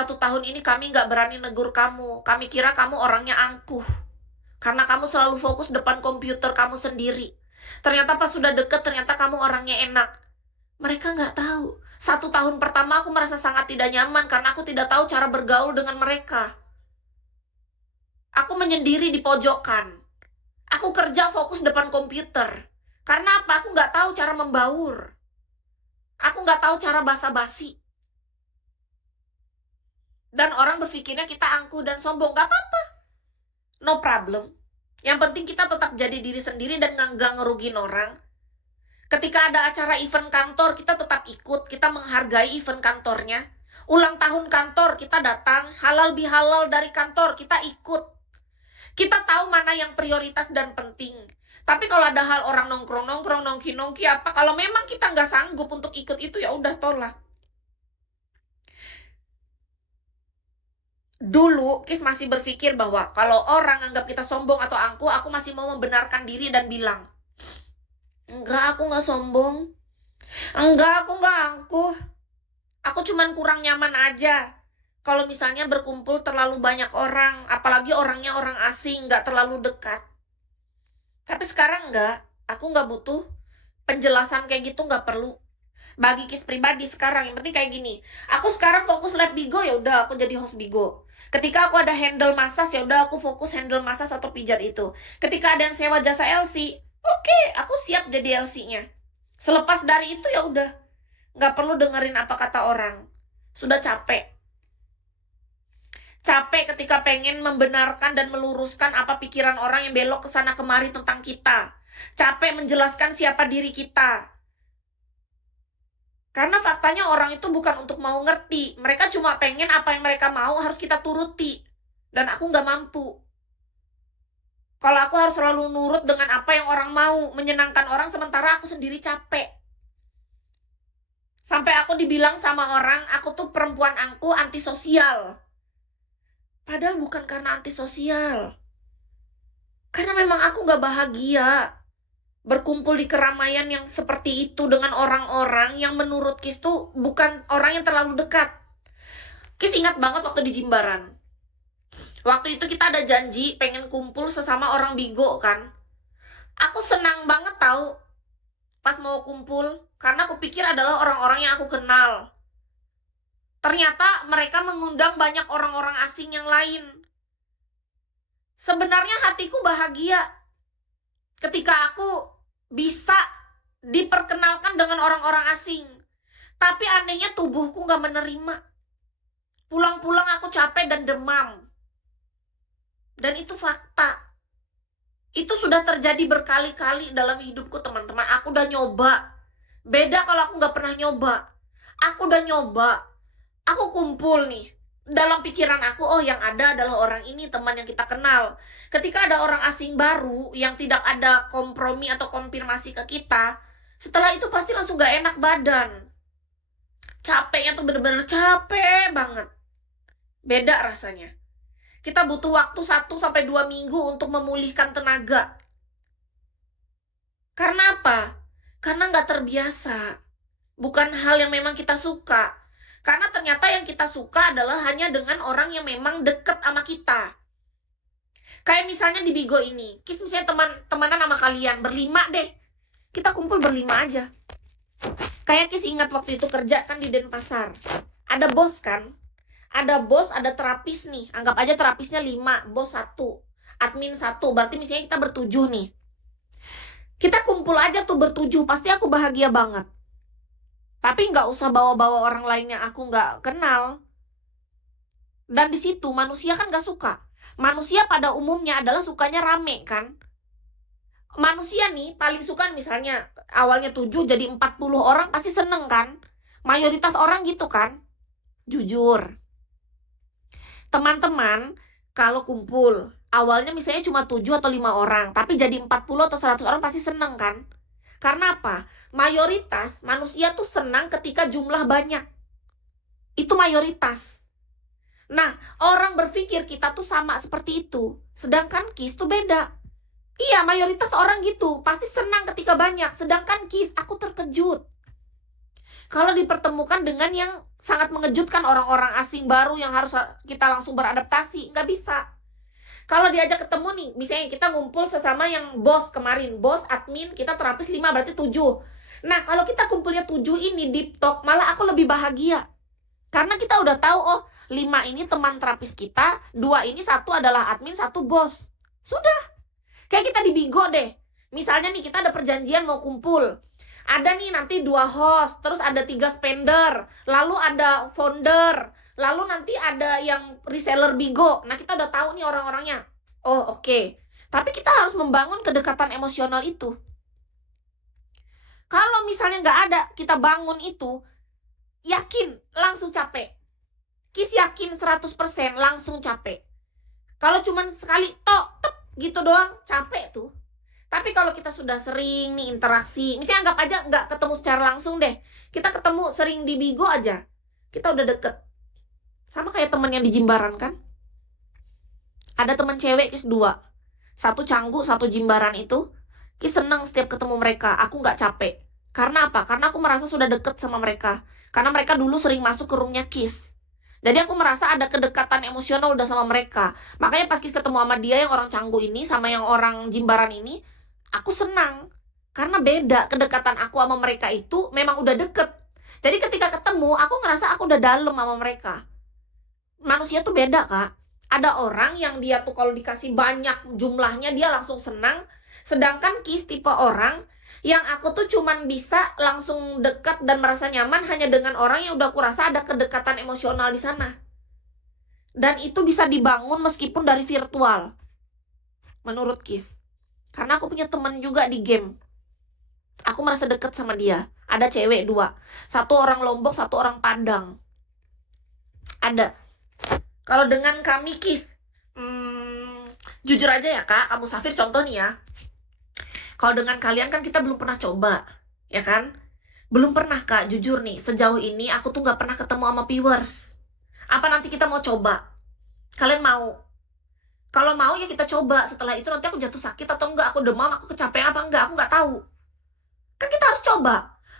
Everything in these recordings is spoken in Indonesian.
1 tahun ini kami nggak berani negur kamu. Kami kira kamu orangnya angkuh. Karena kamu selalu fokus depan komputer kamu sendiri. Ternyata pas sudah deket, ternyata kamu orangnya enak. Mereka nggak tahu. 1 tahun pertama aku merasa sangat tidak nyaman karena aku tidak tahu cara bergaul dengan mereka. Aku menyendiri di pojokan. Aku kerja fokus depan komputer. Karena apa? Aku nggak tahu cara membaur. Aku nggak tahu cara basa-basi. Dan orang berpikirnya kita angkuh dan sombong. Gak apa-apa. No problem. Yang penting kita tetap jadi diri sendiri dan nggak ngerugin orang. Ketika ada acara event kantor, kita tetap ikut. Kita menghargai event kantornya. Ulang tahun kantor, kita datang. Halal bihalal dari kantor, kita ikut. Kita tahu mana yang prioritas dan penting. Tapi kalau ada hal orang nongkrong-nongkrong, nongki-nongki apa, kalau memang kita nggak sanggup untuk ikut itu, ya udah tolak. Dulu, Kis masih berpikir bahwa kalau orang anggap kita sombong atau angkuh, aku masih mau membenarkan diri dan bilang, enggak, aku nggak sombong. Enggak, aku nggak angkuh. Aku cuman kurang nyaman aja. Kalau misalnya berkumpul terlalu banyak orang, apalagi orangnya orang asing, nggak terlalu dekat. Tapi sekarang enggak. Aku nggak butuh penjelasan kayak gitu, nggak perlu. Bagi Kis pribadi sekarang, yang penting kayak gini. Aku sekarang fokus live Bigo, ya udah aku jadi host Bigo. Ketika aku ada handle massage, ya udah aku fokus handle massage atau pijat itu. Ketika ada yang sewa jasa LC, oke, aku siap jadi LC-nya. Selepas dari itu ya udah, nggak perlu dengerin apa kata orang. Sudah capek. Capek ketika pengen membenarkan dan meluruskan apa pikiran orang yang belok ke sana kemari tentang kita. Capek menjelaskan siapa diri kita. Karena faktanya orang itu bukan untuk mau ngerti. Mereka cuma pengen apa yang mereka mau harus kita turuti. Dan aku nggak mampu. Kalau aku harus selalu nurut dengan apa yang orang mau, menyenangkan orang sementara aku sendiri capek. Sampai aku dibilang sama orang, aku tuh perempuan angkuh antisosial. Padahal bukan karena antisosial. Karena memang aku nggak bahagia berkumpul di keramaian yang seperti itu dengan orang-orang yang menurut Kis tuh bukan orang yang terlalu dekat. Kis ingat banget waktu di Jimbaran. Waktu itu kita ada janji pengen kumpul sesama orang Bigo kan. Aku senang banget tahu pas mau kumpul karena aku pikir adalah orang-orang yang aku kenal. Ternyata mereka mengundang banyak orang-orang asing yang lain. Sebenarnya hatiku bahagia ketika aku bisa diperkenalkan dengan orang-orang asing. Tapi anehnya tubuhku gak menerima. Pulang-pulang aku capek dan demam. Dan itu fakta. Itu sudah terjadi berkali-kali dalam hidupku teman-teman. Aku udah nyoba. Beda kalau aku gak pernah nyoba. Aku udah nyoba. Aku kumpul nih. Dalam pikiran aku, oh yang ada adalah orang ini, teman yang kita kenal. Ketika ada orang asing baru yang tidak ada kompromi atau konfirmasi ke kita, setelah itu pasti langsung gak enak badan. Capeknya tuh bener-bener capek banget. Beda rasanya. Kita butuh waktu 1-2 minggu untuk memulihkan tenaga. Karena apa? Karena gak terbiasa. Bukan hal yang memang kita suka. Karena ternyata yang kita suka adalah hanya dengan orang yang memang deket sama kita. Kayak misalnya di Bigo ini, Kis misalnya teman-temanan sama kalian, berlima deh. Kita kumpul berlima aja. Kayak Kis ingat waktu itu kerja kan di Denpasar. Ada bos kan? Ada bos, ada terapis nih. Anggap aja terapisnya 5, bos 1, admin 1. Berarti misalnya kita bertujuh nih. Kita kumpul aja tuh bertujuh, pasti aku bahagia banget. Tapi nggak usah bawa-bawa orang lain yang aku nggak kenal. Dan di situ manusia kan nggak suka. Manusia pada umumnya adalah sukanya rame kan. Manusia nih paling suka misalnya awalnya 7 jadi 40 orang pasti seneng kan. Mayoritas orang gitu kan. Jujur. Teman-teman kalau kumpul awalnya misalnya cuma 7 atau 5 orang, tapi jadi 40 atau 100 orang pasti seneng kan. Karena apa? Mayoritas manusia tuh senang ketika jumlah banyak. Itu mayoritas. Nah, orang berpikir kita tuh sama seperti itu. Sedangkan Kis tuh beda. Iya, mayoritas orang gitu. Pasti senang ketika banyak. Sedangkan Kis, aku terkejut. Kalau dipertemukan dengan yang sangat mengejutkan orang-orang asing baru yang harus kita langsung beradaptasi. Nggak bisa. Kalau diajak ketemu nih, misalnya kita ngumpul sesama yang bos kemarin, bos, admin, kita terapis 5 berarti 7. Nah, kalau kita kumpulnya 7 ini deep talk, malah aku lebih bahagia. Karena kita udah tahu, oh 5 ini teman terapis kita, 2 ini, 1 adalah admin, 1 bos. Sudah. Kayak kita di Bigo deh. Misalnya nih kita ada perjanjian mau kumpul. Ada nih nanti 2 host, terus ada 3 spender, lalu ada founder, lalu nanti ada yang reseller Bigo. Nah, kita udah tahu nih orang-orangnya. Oh, oke. Tapi kita harus membangun kedekatan emosional itu. Kalau misalnya nggak ada, kita bangun itu, yakin langsung capek. Kis yakin 100% langsung capek. Kalau cuman sekali tok, tep, gitu doang, capek tuh. Tapi kalau kita sudah sering nih interaksi, misalnya anggap aja nggak ketemu secara langsung deh. Kita ketemu sering di Bigo aja. Kita udah deket. Sama kayak temen yang di Jimbaran kan. Ada temen cewek Kis 2. 1 Canggu, 1 Jimbaran itu. Kis seneng setiap ketemu mereka. Aku nggak capek. Karena apa? Karena aku merasa sudah deket sama mereka. Karena mereka dulu sering masuk ke roomnya Kis. Jadi aku merasa ada kedekatan emosional udah sama mereka. Makanya pas Kis ketemu sama dia yang orang Canggu ini, sama yang orang Jimbaran ini, aku senang. Karena beda kedekatan aku sama mereka itu memang udah deket. Jadi ketika ketemu, aku ngerasa aku udah dalam sama mereka. Manusia tuh beda, Kak. Ada orang yang dia tuh kalau dikasih banyak jumlahnya, dia langsung senang. Sedangkan Kis tipe orang yang aku tuh cuman bisa langsung dekat dan merasa nyaman hanya dengan orang yang udah aku rasa ada kedekatan emosional di sana. Dan itu bisa dibangun meskipun dari virtual. Menurut Kis. Karena aku punya teman juga di game. Aku merasa dekat sama dia. Ada cewek 2. 1 orang Lombok, 1 orang Padang. Ada. Kalau dengan kami Kis, jujur aja ya Kak, kamu Safir contoh nih ya. Kalau dengan kalian kan kita belum pernah coba, ya kan? Belum pernah Kak, jujur nih, sejauh ini aku tuh gak pernah ketemu sama viewers. Apa nanti kita mau coba? Kalian mau? Kalau mau ya kita coba. Setelah itu nanti aku jatuh sakit atau enggak, aku demam, aku kecapean apa enggak, aku nggak tahu. Kan kita harus coba.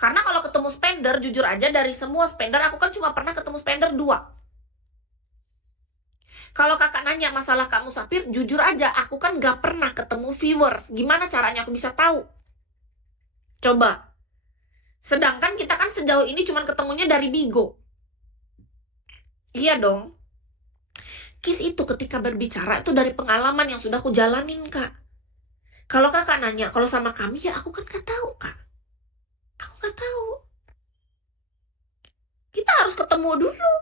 Karena kalau ketemu spender, jujur aja dari semua spender, aku kan cuma pernah ketemu spender 2. Kalau kakak nanya masalah Kak Musafir, jujur aja, aku kan gak pernah ketemu viewers. Gimana caranya aku bisa tahu? Coba. Sedangkan kita kan sejauh ini cuma ketemunya dari Bigo. Iya dong. Kis itu ketika berbicara itu dari pengalaman yang sudah aku jalanin, Kak. Kalau kakak nanya, kalau sama kami ya aku kan gak tahu, Kak. Aku gak tahu. Kita harus ketemu dulu,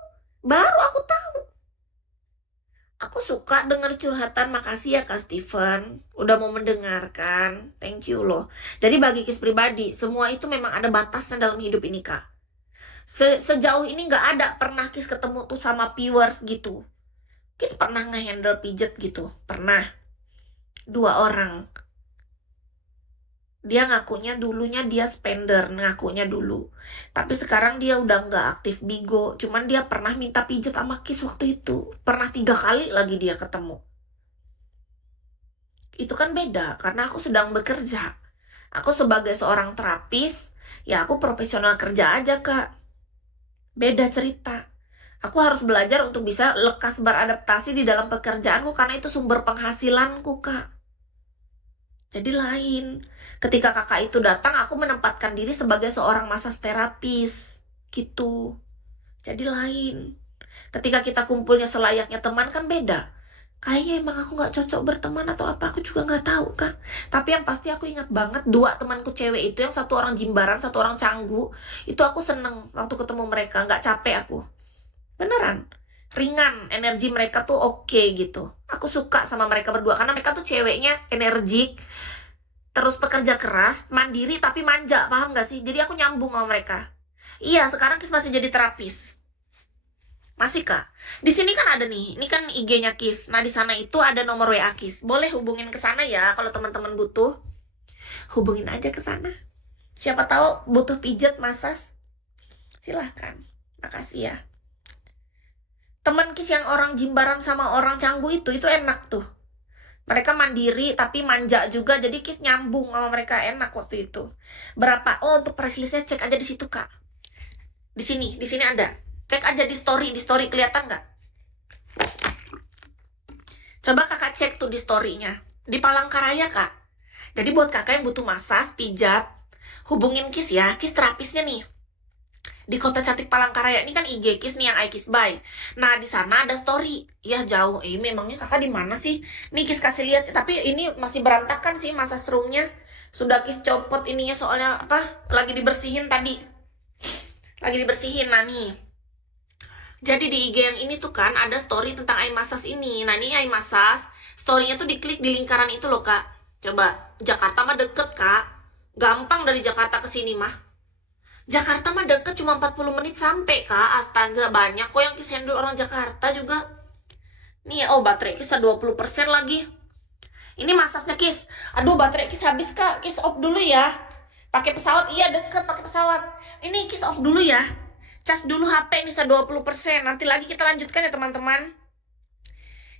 baru aku tahu. Aku suka dengar curhatan, makasih ya Kak Steven, udah mau mendengarkan, thank you loh. Jadi bagi Kis pribadi, semua itu memang ada batasnya dalam hidup ini Kak. Sejauh ini gak ada pernah Kis ketemu tuh sama viewers gitu. Kis pernah nge-handle pijet gitu, pernah. 2 orang. Dia ngakunya dulunya dia spender, ngakunya dulu. Tapi sekarang dia udah nggak aktif Bigo. Cuman dia pernah minta pijet sama Kis waktu itu. Pernah 3 kali lagi dia ketemu. Itu kan beda, karena aku sedang bekerja. Aku sebagai seorang terapis, ya aku profesional kerja aja Kak. Beda cerita. Aku harus belajar untuk bisa lekas beradaptasi di dalam pekerjaanku, karena itu sumber penghasilanku Kak. Jadi lain. Ketika kakak itu datang, aku menempatkan diri sebagai seorang massage terapis. Gitu. Jadi lain. Ketika kita kumpulnya selayaknya teman kan beda. Kayaknya emang aku gak cocok berteman atau apa, aku juga gak tahu kan. Tapi yang pasti aku ingat banget 2 temanku cewek itu, yang 1 orang Jimbaran, 1 orang Canggu. Itu aku seneng waktu ketemu mereka, gak capek aku. Beneran. Ringan, energi mereka tuh oke gitu. Aku suka sama mereka berdua karena mereka tuh ceweknya energik, terus pekerja keras, mandiri tapi manja, paham gak sih? Jadi aku nyambung sama mereka. Iya, sekarang Kis masih jadi terapis. Masih Kak. Di sini kan ada nih, ini kan IG-nya Kis. Nah di sana itu ada nomor WA Kis. Boleh hubungin ke sana ya kalau teman-teman butuh. Hubungin aja ke sana. Siapa tahu butuh pijat, masas. Silahkan. Makasih ya. Teman Kis yang orang Jimbaran sama orang Canggu itu enak tuh. Mereka mandiri tapi manja juga, jadi Kis nyambung sama mereka, enak waktu itu. Berapa? Oh, untuk price listnya cek aja di situ Kak. Di sini ada. Cek aja di story kelihatan nggak? Coba kakak cek tuh di story-nya. Di Palangkaraya, Kak. Jadi buat kakak yang butuh masas, pijat, hubungin Kis ya. Kis terapisnya nih. Di Kota Cantik Palangkaraya ini kan IG Kis nih yang iKis By. Nah, di sana ada story. Ya jauh. Memangnya kakak di mana sih? Nih Kis kasih lihat. Tapi ini masih berantakan sih masas roomnya. Sudah Kis copot ininya soalnya apa? Lagi dibersihin tadi. Lagi dibersihin. Nah nih. Jadi di IG yang ini tuh kan ada story tentang iMassage ini. Nah ini iMassage, story-nya tuh diklik di lingkaran itu loh kak. Coba, Jakarta mah deket kak. Gampang dari Jakarta ke sini mah. Jakarta mah deket, cuma 40 menit sampai kak. Astaga, banyak kok yang kisendul orang Jakarta juga. Nih, oh baterai Kis 20% lagi. Ini massage-nya Kis. Aduh, baterai Kis habis kak. Kis off dulu ya. Pakai pesawat, iya deket pakai pesawat. Ini Kis off dulu ya. Cas dulu HP bisa 20%. Nanti lagi kita lanjutkan ya teman-teman.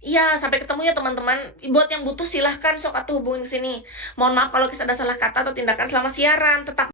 Iya, sampai ketemu ya teman-teman. Buat yang butuh silahkan sok atuh hubungin ke sini. Mohon maaf kalau Kis ada salah kata atau tindakan selama siaran. Tetap